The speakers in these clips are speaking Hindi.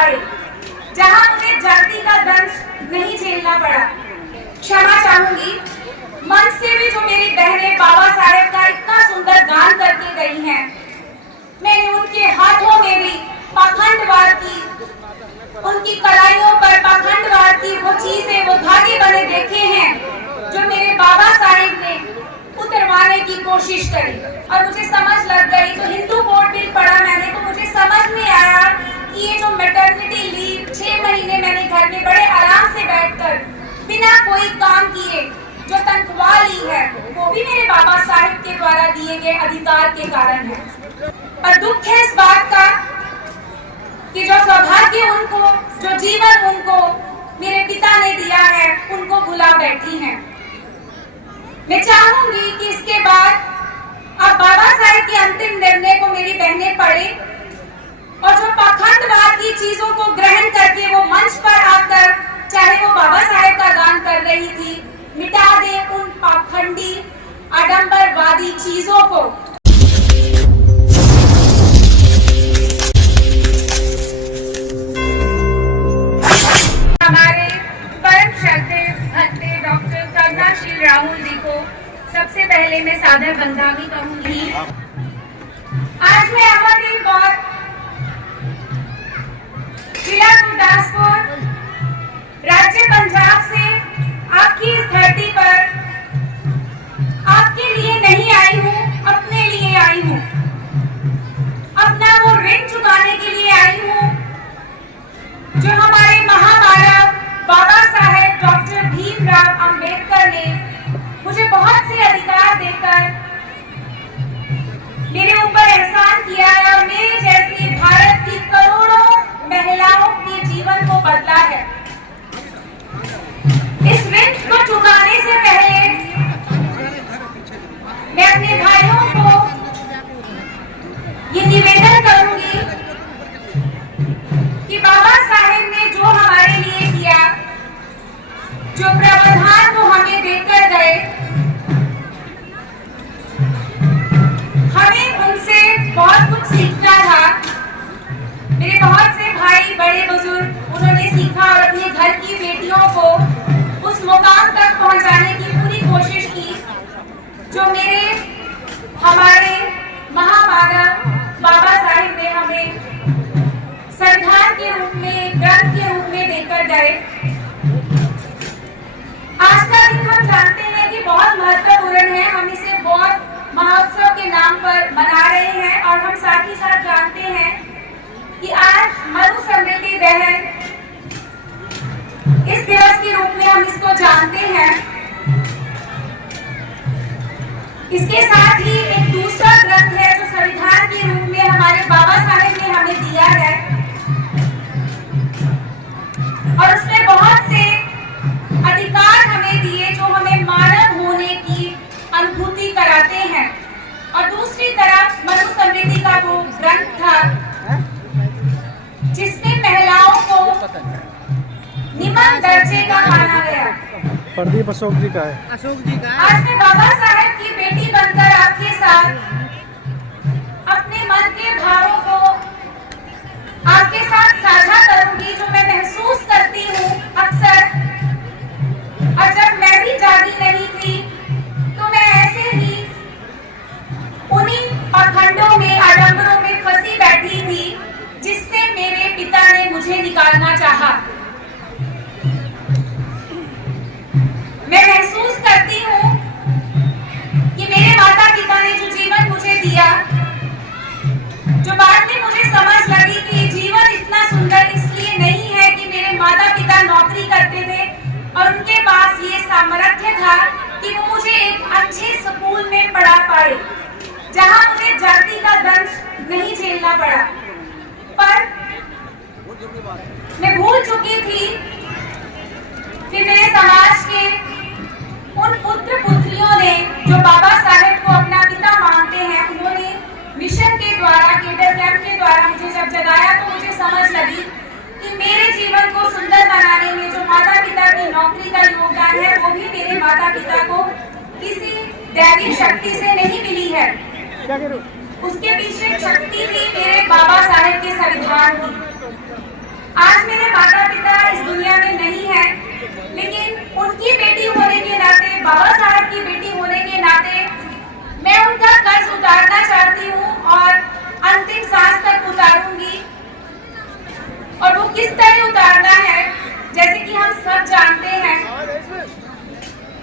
पाए, जहां उन्हें जाति का दंश नहीं झेलना पड़ा। क्षमा चाहूंगी मंच से भी जो मेरी बहनें बाबा साहेब का इतना सुंदर गान करके गई हैं, मैंने उनके हाथों में भी पाखंडवाद की, उनकी कलाइयों पर पाखंडवाद की वो चीजें, वो धागे बने देखे हैं जो मेरे बाबा साहेब ने उतरवाने की कोशिश करी और मुझे समझ लग गई। तो हिंदू कोड बिल पढ़ा मैंने, तो मुझे समझ में आया कि ये जो मैटरनिटी लीव 6 महीने मैंने घर में बड़े आराम से बैठकर बिना कोई काम किए जो तनख्वाह ली है, वो भी मेरे बाबा साहेब के द्वारा दिए गए अधिकार के कारण है। और दुख है इस बात का कि जो सौभाग्य उनको, जो जीवन उनको मेरे पिता ने दिया है, उनको भुला बैठी हैं। मैं चाहूंगी कि इसके बाद अब बाबा साहेब के अंतिम निर्णय को मेरी बहनें पढ़ें और जो पाखंडवाद की चीजों को ग्रहण करके वो मंच पर आकर, चाहे वो बाबा साहेब का गान कर रही थी, मिटा दें उन पाखंडी आडंबरवादी चीजों को। हमारे परम श्रद्धेय भक्ते डॉक्टर करुणाशील राहुल जी को सबसे पहले मैं सादर बंदावी कहूंगी। आज मैं अमरदीप कौर, जिला गुरदासपुर, राज्य पंजाब से आपकी इस धरती पर आपके लिए नहीं आई हूँ, अपने लिए आई हूँ। अपना वो ऋण चुकाने के लिए आई हूँ जो हमारे महामानव बाबा साहेब डॉक्टर भीमराव अंबेडकर ने मुझे बहुत से अधिकार देकर मेरे ऊपर एहसान किया है और मेरे जैसी भारत की करोड़ों महिलाओं के जीवन को बदला है। इस ऋण को चुकाने से पहले मैं अपने भाइयों को ये निवेदन करूंगी कि बाबा साहेब ने जो हमारे लिए किया, जो प्रावधान वो हमें देकर गए, हमें उनसे बहुत कुछ सीखना था। मेरे बहुत से भाई, बड़े बुजुर्ग, उन्होंने सीखा और अपने घर की बेटियों को उस मुकाम तक पहुंचाने की पूरी कोशिश की जो हमारे महामानव बाबा साहेब ने हमें संविधान के रूप में, ग्रंथ के रूप में देकर गए। आज का दिन हम जानते हैं कि बहुत महत्वपूर्ण है, हम इसे बहुत महोत्सव के नाम पर मना रहे हैं और हम साथ ही साथ जानते हैं कि आज मनुस्मृति दहन इस दिवस के रूप में हम इसको जानते हैं। इसके साथ ही एक दूसरा ग्रंथ है जो संविधान के रूप में हमारे बाबा साहेब ने हमें दिया है और उसमें बहुत से अधिकार हमें दिए जो हमें मानव होने की अनुभूति कराते हैं। और दूसरी तरफ मनुस्मृति का वो ग्रंथ था जिसमें महिलाओं को निम्न दर्जे का माना गया। प्रदीप अशोक जी का है। आज मैं बाबा साहेब की बेटी बनकर आपके साथ अपने मन के भावों को आपके साथ साझा करूंगी जो मैं महसूस करती हूँ अक्सर। और जब मैं भी जागी नहीं थी तो मैं ऐसे ही उन्हीं पाखंडों में, आडंबरों में फंसी बैठी थी जिससे मेरे पिता ने मुझे निकालना चाहा। मैं महसूस करती हूँ कि मेरे माता पिता ने जो जीवन मुझे दिया, जो बाद में मुझे समझ लगी कि जीवन इतना सुंदर इसलिए नहीं है कि मेरे माता पिता नौकरी करते थे और उनके पास ये सामर्थ्य था कि वो मुझे एक अच्छे स्कूल में पढ़ा पाए जहां मुझे जाति का दंश नहीं झेलना पड़ा। पर मैं भूल चुकी थी कि मेरे समाज के उन पुत्र पुत्रियों ने जो बाबा साहेब को अपना पिता मानते हैं, उन्होंने मिशन के द्वारा, केडर कैंप के द्वारा मुझे जब जगाया तो मुझे समझ लगी कि मेरे जीवन को सुंदर बनाने में जो माता पिता की नौकरी का योगदान है वो भी मेरे माता पिता को किसी दैवी शक्ति से नहीं मिली है। उसके पीछे शक्ति थी मेरे बाबा साहेब के संविधान की। आज मेरे माता पिता इस दुनिया में नहीं है, लेकिन उनकी बेटी होने के नाते, बाबा साहब की बेटी होने के नाते मैं उनका कर्ज उतारना चाहती हूँ और अंतिम सांस तक उतारूंगी। और वो किस तरह उतारना है, जैसे कि हम सब जानते हैं,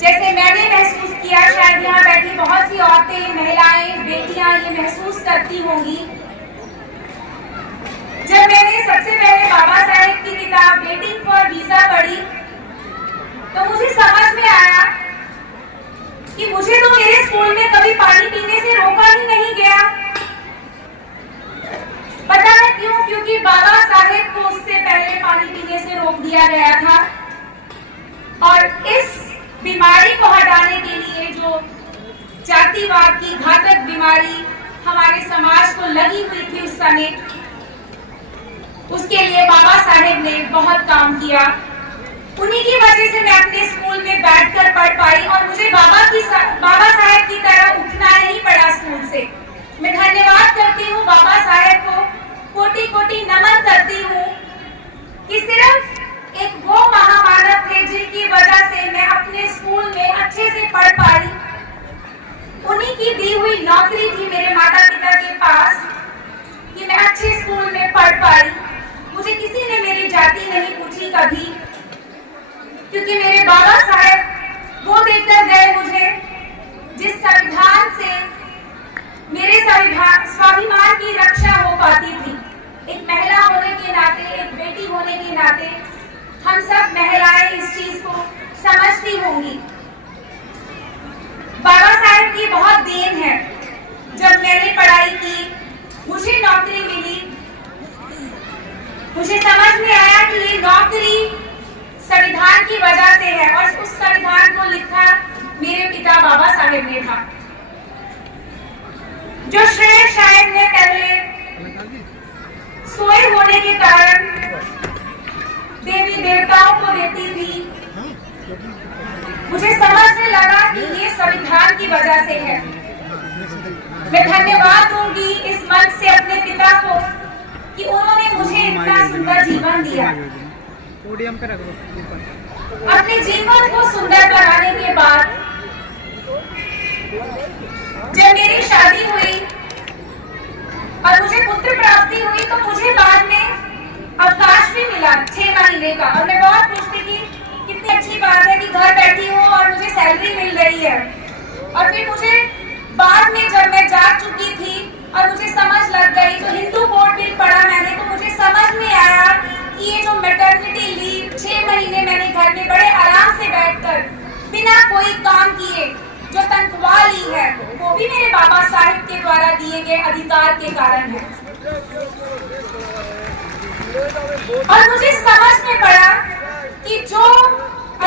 जैसे मैंने महसूस किया, शायद यहाँ बैठी बहुत सी औरतें, महिलाएं, बेटियां ये महसूस करती होंगी। जब मैंने सबसे पहले बाबा साहेब की किताब वेटिंग फॉर वीजा पढ़ी, तो मुझे समझ में आया कि मुझे तो मेरे स्कूल में कभी पानी पीने से रोका ही नहीं गया। पता है क्यों? क्योंकि बाबा साहेब को उससे पहले पानी पीने से रोक दिया गया था। और इस बीमारी को हटाने के लिए, जो जातिवाद की घातक बीमारी हमारे समाज को लगी हुई थी उस समय, उसके लिए बाबा साहेब ने बहुत काम किया। उन्हीं की वजह से मैं अपने स्कूल में बैठकर पढ़ पाई और मुझे बाबा साहेब की तरह उठना नहीं पड़ा स्कूल से। मैं धन्यवाद करती हूँ बाबा साहेब को, कोटि कोटि नमन करती हूँ कि सिर्फ एक वो महामानव थे जिनकी वजह से मैं अपने स्कूल में अच्छे से पढ़ पाई। उन्हीं की दी हुई नौकरी थी मेरे माता पिता के पास कि मैं अच्छे स्कूल में पढ़ पाई। मुझे किसी ने मेरी जाति नहीं पूछी कभी, क्योंकि मेरे बाबा साहेब वो देकर गए मुझे जिस संविधान से मेरे स्वाभिमान की रक्षा हो पाती थी। एक महिला होने के नाते, एक बेटी होने के नाते हम सब महिलाएं इस चीज को समझती होंगी। बाबा साहेब की बहुत देन है। जब मैंने पढ़ाई की, मुझे नौकरी मिली, मुझे समझ में आया कि ये नौकरी संविधान की वजह से है और उस संविधान को लिखा मेरे पिता बाबा साहेब ने था। जो श्रेय शायद मैं पहले सोए होने के कारण देवी देवताओं को देती थी, मुझे समझने लगा कि ये संविधान की वजह से है। मैं धन्यवाद दूंगी इस मंच से अपने पिता को कि उन्होंने मुझे इतना सुंदर जीवन दिया। अपने जीवन को सुंदर बनाने के बाद जब मेरी शादी हुई और मुझे पुत्र प्राप्ति हुई, तो मुझे बाद में अवकाश भी मिला 6 महीने का। और मैं बहुत खुश थी कि कितनी अच्छी बात है कि घर बैठी हूँ और मुझे सैलरी मिल रही है। और फिर मुझे बाद में जब मैं जाग चुकी थी और मुझे समझ लग गई, तो हिंदू बोर्ड बिल पढ़ा मैंने, तो मुझे समझ में आया कि ये जो मैटरनिटी लीव 6 महीने मैंने घर में बड़े आराम से बैठकर बिना कोई काम किए जो तनख्वाह ली है, वो भी मेरे बाबा साहिब के द्वारा दिए गए अधिकार के कारण है। और मुझे समझ में पड़ा कि जो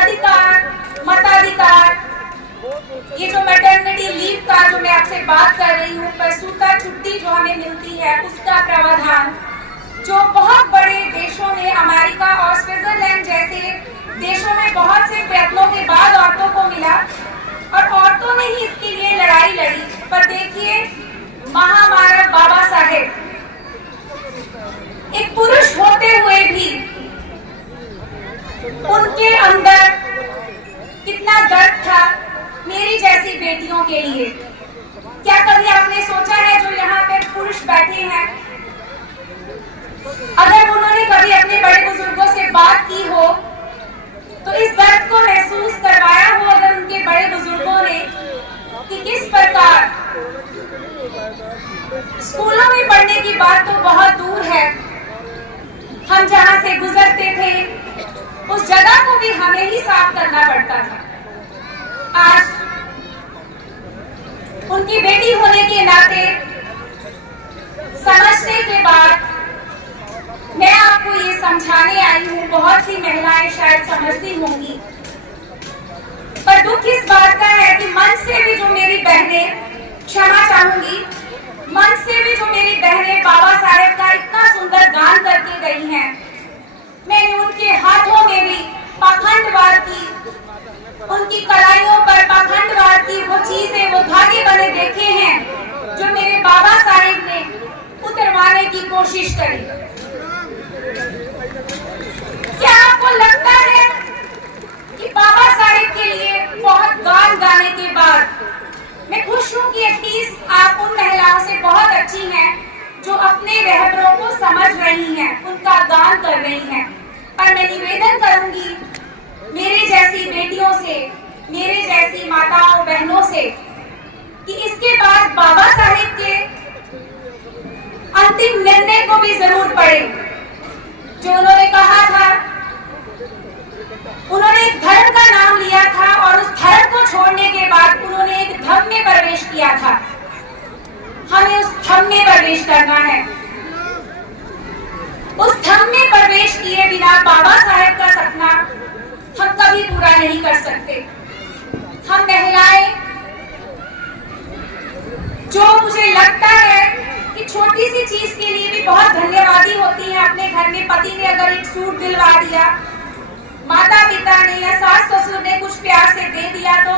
अधिकार, मताधिकार, ये जो मैटरनिटी लीव का जो मैं आपसे बात कर रही हूँ, प्रसूता छुट्टी जो हमें मिलती है, उसका प्रावधान जो बहुत बड़े देशों में, अमेरिका और स्विट्जरलैंड जैसे देशों में बहुत से प्रयत्नों के बाद औरतों को मिला और औरतों ने ही इसके लिए लड़ाई लड़ी। पर देखिए, महामानव बाबा साहेब एक पुरुष होते हुए भी उनके अंदर कितना दर्द था मेरी जैसी बेटियों के लिए। क्या कभी आपने सोचा है, जो यहाँ पे पुरुष बैठे हैं, अगर उन्होंने कभी अपने बड़े बुजुर्गों से बात की हो, तो इस दर्द को महसूस करवाया हो अगर उनके बड़े बुजुर्गों ने, कि किस प्रकार स्कूलों में पढ़ने की बात तो बहुत दूर है, हम जहां से गुजरते थे उस जगह को भी हमें ही साफ करना पड़ता था। आज उनकी बेटी होने के नाते समझने के बाद मैं आपको ये समझाने आई हूँ। बहुत सी महिलाएं शायद समझती होंगी, पर दुख इस बात का है कि मन से भी जो मेरी बहनें, क्षमा चाहूंगी, मन से भी जो मेरी बहनें बाबा साहेब का इतना सुंदर गान करके गई हैं, मैंने उनके हाथों में भी पाखंडवाद की, उनकी कलाइयों पर पाखंडवाद की वो चीजें, वो धागे बने देखे हैं जो मेरे बाबा साहेब ने उतरवाने की कोशिश करी। क्या आपको लगता है कि बाबा साहेब के लिए बहुत गान गाने के बाद मैं खुश हूं कि एटलीस्ट आप उन महिलाओं से बहुत अच्छी हैं जो अपने रहबरों को समझ रही हैं, उनका गान कर रही हैं। पर मैं निवेदन करूंगी मेरे जैसी बेटियों से, मेरे जैसी माताओं बहनों से कि इसके बाद बाबा साहेब के अंतिम निर्णय को भी जरूर पढ़ें। जो उन्होंने कहा था, उन्होंने एक धर्म का नाम लिया था और उस धर्म को छोड़ने के बाद उन्होंने एक धर्म में प्रवेश किया था। हमें उस धर्म में प्रवेश करना है। उस धर्म में प्रवेश किए बिना बाबा साहेब का सपना हम कभी पूरा नहीं कर सकते। हम महिलाएं, जो मुझे लगता है कि छोटी सी चीज के लिए भी बहुत धन्यवादी होती है। अपने घर में पति ने अगर एक सूट दिलवा दिया, माता पिता ने या सास ससुर ने कुछ प्यार से दे दिया तो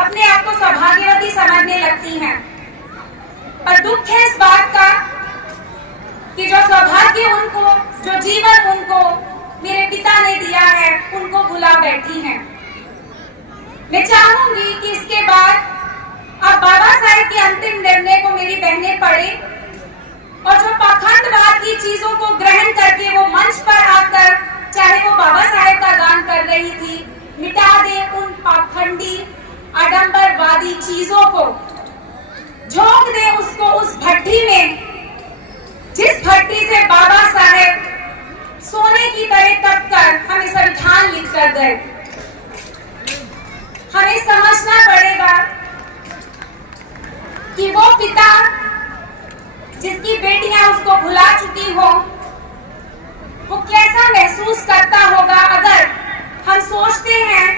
अपने आप को सौभाग्यवती समझने लगती हैं। पर दुख है इस बात का कि जो सौभाग्य उनको, जो जीवन उनको मेरे पिता ने दिया है, उनको भुला बैठी हैं। मैं चाहूंगी कि इसके बाद अब बाबा साहेब के अंतिम निर्णय को मेरी बहनें पढ़ें और जो पाखंडवाद की चीजों को ग्रहण करके वो मंच पर आकर, चाहे वो बाबा साहेब का गान कर रही थी, मिटा दे उन पाखंडी आडंबरवादी चीजों को, झोंक दे उसको उस भट्टी में जिस भट्टी से बाबा साहेब सोने की तरह तपकर हमें संविधान लिख कर गए। हमें समझना पड़ेगा कि वो पिता जिसकी बेटियां उसको भुला चुकी हो, वो कैसा महसूस करता होगा अगर हम सोचते हैं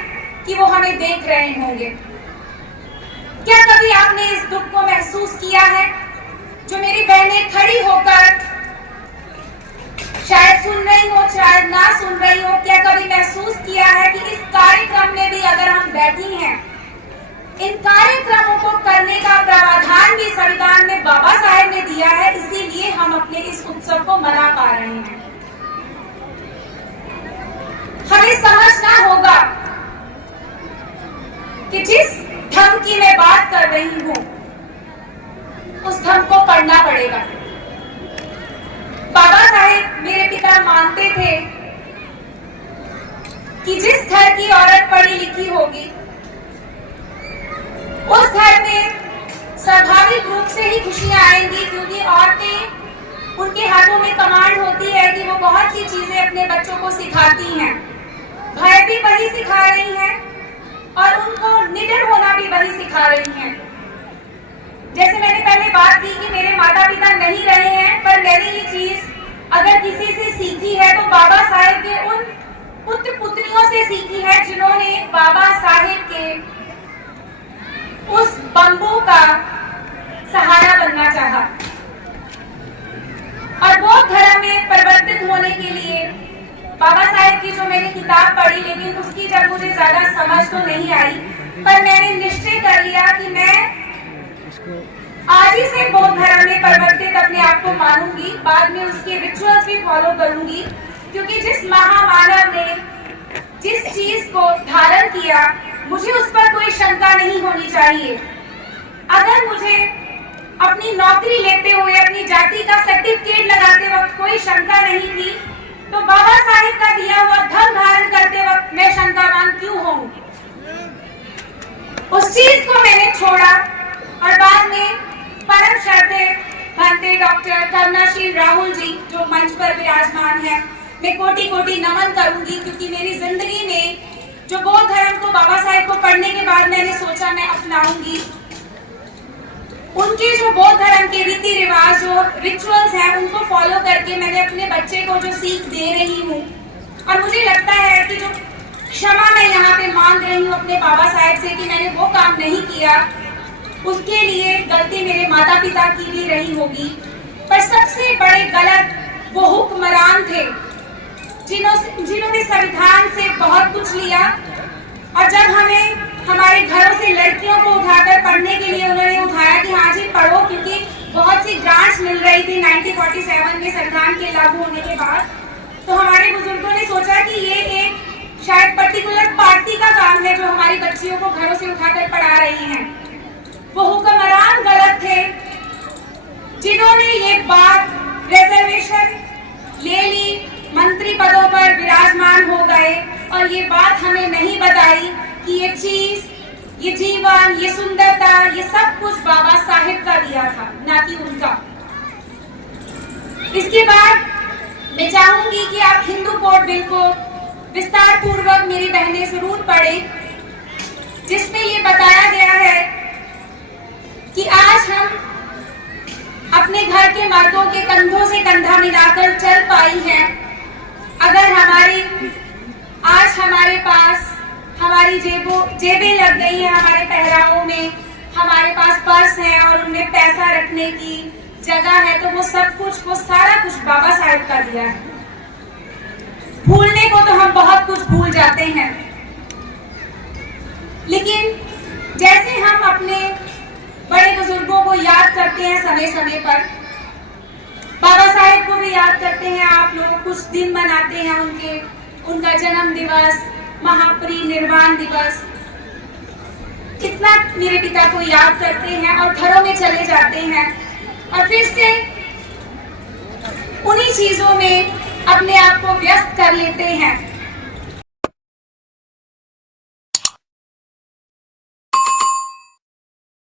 कि वो हमें देख रहे होंगे। क्या कभी आपने इस दुख को महसूस किया है? जो मेरी बहनें खड़ी होकर शायद सुन रही हो, शायद ना सुन रही हो, क्या कभी महसूस किया है कि इस कार्यक्रम में भी अगर हम बैठी हैं, इन कार्यक्रमों को करने का प्रावधान भी संविधान में बाबा साहेब ने दिया है, इसीलिए हम अपने इस उत्सव को मना पा रहे हैं। हमें समझना होगा कि जिस धर्म की मैं बात कर रही हूं, उस धर्म को पढ़ना पड़ेगा। बाबा साहेब मेरे पिता मानते थे कि जिस घर की औरत पढ़ी लिखी होगी, उस घर में स्वाभाविक रूप से ही खुशियां आएंगी, क्योंकि औरतें, उनके हाथों में कमांड होती है कि वो बहुत सी चीजें अपने बच्चों को सिखाती हैं। भय भी वही सिखा रही हैं और उनको निडर होना भी वही सिखा रही हैं। जैसे मैंने पहले बात की कि मेरे माता पिता नहीं रहे हैं, पर मैंने ये चीज अगर किसी से सीखी है तो बाबा साहेब के उन पुत्र पुत्रियों से सीखी है जिन्होंने बाबा साहेब के उस बंबू का सहारा बनना चाहा और वो धर्म में परिवर्तित होने के लिए बाबा साहेब की जो मैंने किताब पढ़ी, लेकिन उसकी जब मुझे ज्यादा समझ तो नहीं आई, पर मैंने निश्चय कर लिया कि मैं आज ही से बौद्ध धर्म में परिवर्तित अपने आप को मानूंगी। बाद में उसके रिचुअल्स भी फॉलो करूंगी, क्योंकि जिस महामानव ने जिस चीज को धारण किया, मुझे उस पर कोई शंका नहीं होनी चाहिए। अगर मुझे अपनी नौकरी लेते हुए अपनी जाति का सर्टिफिकेट लगाते वक्त कोई शंका नहीं थी, तो बाबा साहेब का दिया हुआ धर्म धारण करते वक्त मैं शंकावान क्यों हूं? उस चीज को मैंने छोड़ा और बाद में परम श्रद्धेय भंते डॉक्टर करुणाशील राहुल जी जो मंच पर विराजमान है, मैं कोटि कोटि नमन करूंगी, क्योंकि मेरी जिंदगी में जो बौद्ध धर्म को बाबा साहेब को पढ़ने के बाद मैंने सोचा मैं अपनाऊंगी। उनके जो बौद्ध धर्म के रीति रिवाज, जो रिचुअल्स हैं, उनको फॉलो करके मैंने अपने बच्चे को जो सीख दे रही हूँ, और मुझे लगता है कि जो क्षमा मैं यहाँ पे मांग रही हूँ अपने बाबा साहेब से कि मैंने वो काम नहीं किया, उसके लिए गलती मेरे माता पिता की भी रही होगी। पर सबसे बड़े गलत वो हुक्मरान थे जिन्होंने संविधान से बहुत कुछ लिया, और जब हमें हमारे घरों से लड़कियों को उठाकर पढ़ने के लिए उन्होंने उठाया कि हाँ जी पढ़ो, क्योंकि बहुत सी ग्रांट्स मिल रही थी 1947 में संविधान के लागू होने के बाद, तो हमारे बुजुर्गों ने सोचा कि ये एक शायद पर्टिकुलर पार्टी का काम है जो हमारी बच्चियों को घरों से उठाकर पढ़ा रही हैं। वो हुक्मरान गलत थे जिन्होंने ये बात रिजर्वेशन ले ली, मंत्री पदों पर विराजमान हो गए और ये बात हमें नहीं बताई कि ये चीज, ये जीवन, ये सुंदरता, ये सब कुछ बाबा साहेब का दिया था, ना कि उनका। इसके बाद मैं चाहूंगी कि आप हिंदू कोड बिल को विस्तार पूर्वक मेरी बहनें जरूर पढ़ें, जिसमें ये बताया गया है कि आज हम अपने घर के मर्दों के कंधों से कंधा मिलाकर चल पाई हैं। अगर आज हमारे पास हमारी जेबें लग गई हैं, हमारे पहरावों में हमारे पास पर्स है और उनमें पैसा रखने की जगह है, तो वो सब कुछ, वो सारा कुछ बाबा साहेब का दिया है। भूलने को तो हम बहुत कुछ भूल जाते हैं, लेकिन जैसे हम अपने बड़े बुजुर्गों को याद करते हैं समय समय पर, बाबा साहेब को भी याद करते हैं आप लोग, कुछ दिन मनाते हैं उनका जन्म दिवस, महापरिनिर्वाण दिवस, कितना मेरे पिता को याद करते हैं और घरों में चले जाते हैं और फिर से उन्हीं चीजों में अपने आप को व्यस्त कर लेते हैं।